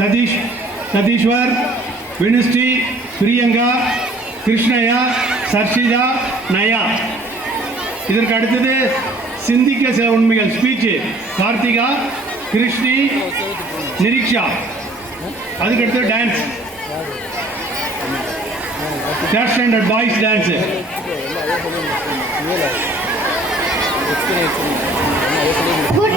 சதீஷ், சதீஸ்வர், வினுஸ்ரீ, பிரியங்கா, கிருஷ்ணயா, சர்ஷிதா, நயா. இதற்கு அடுத்தது சிந்திக்க சில உண்மைகள் ஸ்பீச் கார்த்திகா, கிருஷ்ணி, நிரீக்ஷா. அதுக்கு அடுத்து dance, third standard boys dance. Good